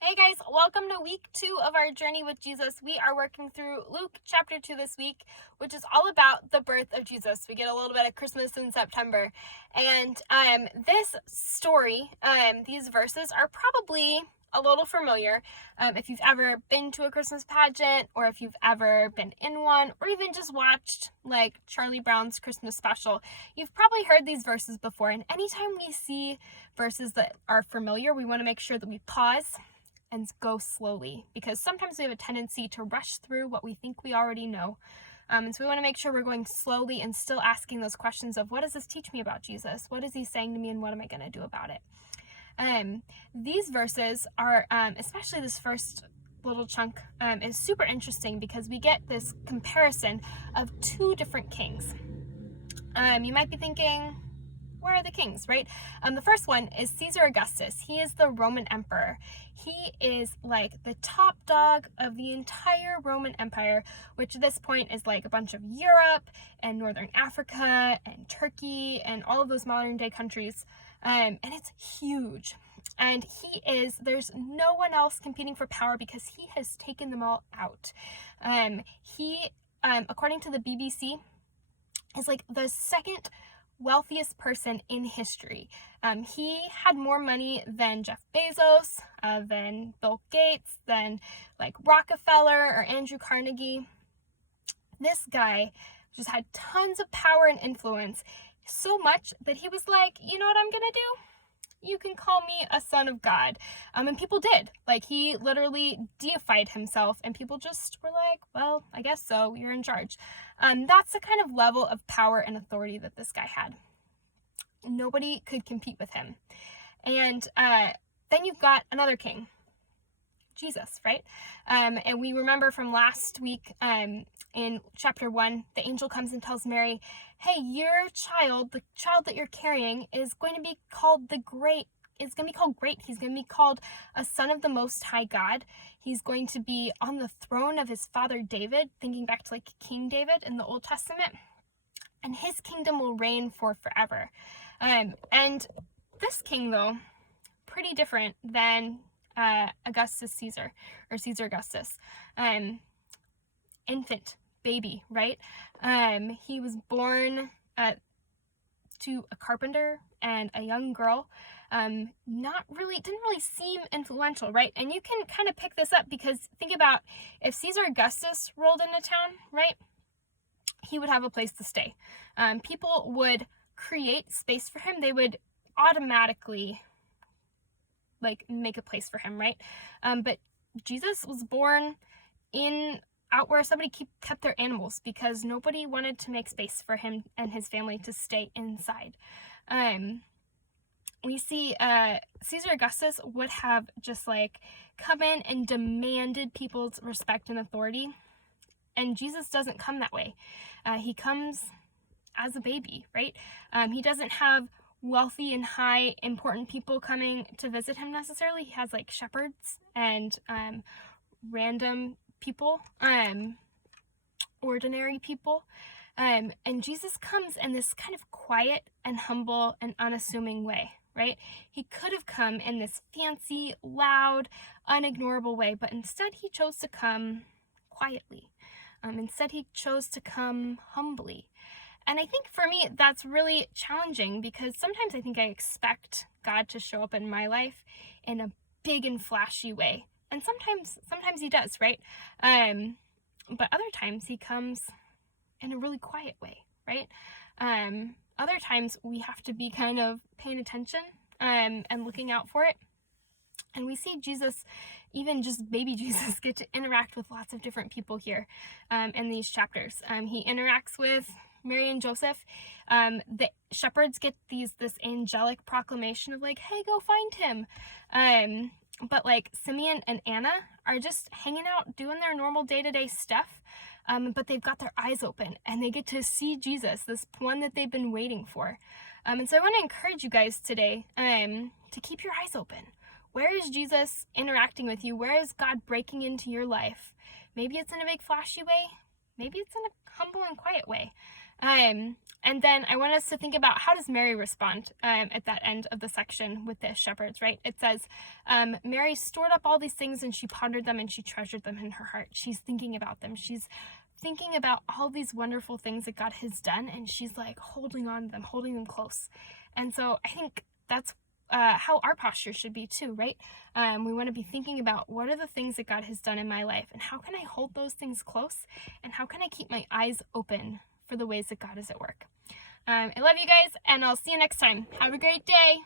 Hey guys, welcome to week 2 of our journey with Jesus. We are working through Luke chapter 2 this week, which is all about the birth of Jesus. We get a little bit of Christmas in September. And this story, these verses are probably a little familiar. If you've ever been to a Christmas pageant, or if you've ever been in one, or even just watched like Charlie Brown's Christmas special, you've probably heard these verses before. And anytime we see verses that are familiar, we want to make sure that we pause and go slowly, because sometimes we have a tendency to rush through what we think we already know. And so we want to make sure we're going slowly and still asking those questions of, what does this teach me about Jesus? What is he saying to me, and what am I going to do about it? These verses are, especially this first little chunk, is super interesting because we get this comparison of two different kings. You might be thinking, where are the kings, right? The first one is Caesar Augustus. He is the Roman emperor. He is like the top dog of the entire Roman Empire, which at this point is like a bunch of Europe and Northern Africa and Turkey and all of those modern day countries. And it's huge. And there's no one else competing for power because he has taken them all out. He, according to the BBC, is like the second wealthiest person in history. He had more money than Jeff Bezos, than Bill Gates, than like Rockefeller or Andrew Carnegie. This guy just had tons of power and influence, so much that he was like, you know what I'm gonna do? You can call me a son of God. And people did. Like, he literally deified himself, and people just were like, well, I guess so, you're in charge. That's the kind of level of power and authority that this guy had. Nobody could compete with him. And then you've got another king, Jesus, right? And we remember from last week, in chapter 1, the angel comes and tells Mary, hey, your child, the child that you're carrying, is going to be called great. He's going to be called a son of the Most High God. He's going to be on the throne of his father David, thinking back to like King David in the Old Testament. And his kingdom will reign for forever. And this king, though, pretty different than Caesar Augustus. Infant, baby, right? He was born to a carpenter and a young girl. Didn't really seem influential, right? And you can kind of pick this up because think about if Caesar Augustus rolled into town, right? He would have a place to stay. People would create space for him. They would automatically like make a place for him, right? But Jesus was born out where somebody kept their animals because nobody wanted to make space for him and his family to stay inside. We see Caesar Augustus would have just like come in and demanded people's respect and authority. And Jesus doesn't come that way. He comes as a baby, right? He doesn't have wealthy and high important people coming to visit him necessarily. He has like shepherds and random people, ordinary people. And Jesus comes in this kind of quiet and humble and unassuming way, right? He could have come in this fancy, loud, unignorable way, but instead he chose to come quietly. Instead, he chose to come humbly. And I think for me, that's really challenging because sometimes I think I expect God to show up in my life in a big and flashy way. And sometimes he does, right? But other times he comes in a really quiet way, right? Other times we have to be kind of paying attention and looking out for it. And we see Jesus, even just baby Jesus, get to interact with lots of different people here in these chapters. He interacts with Mary and Joseph. The shepherds get this angelic proclamation of like, hey, go find him. But like Simeon and Anna are just hanging out doing their normal day-to-day stuff. But they've got their eyes open and they get to see Jesus, this one that they've been waiting for. And so I want to encourage you guys today to keep your eyes open. Where is Jesus interacting with you? Where is God breaking into your life? Maybe it's in a big flashy way. Maybe it's in a humble and quiet way. And then I want us to think about, how does Mary respond at that end of the section with the shepherds, right? It says, Mary stored up all these things and she pondered them and she treasured them in her heart. She's thinking about them. She's thinking about all these wonderful things that God has done, and she's like holding on to them, holding them close. And so I think that's how our posture should be too, right? We want to be thinking about, what are the things that God has done in my life, and how can I hold those things close, and how can I keep my eyes open for the ways that God is at work. I love you guys, and I'll see you next time. Have a great day.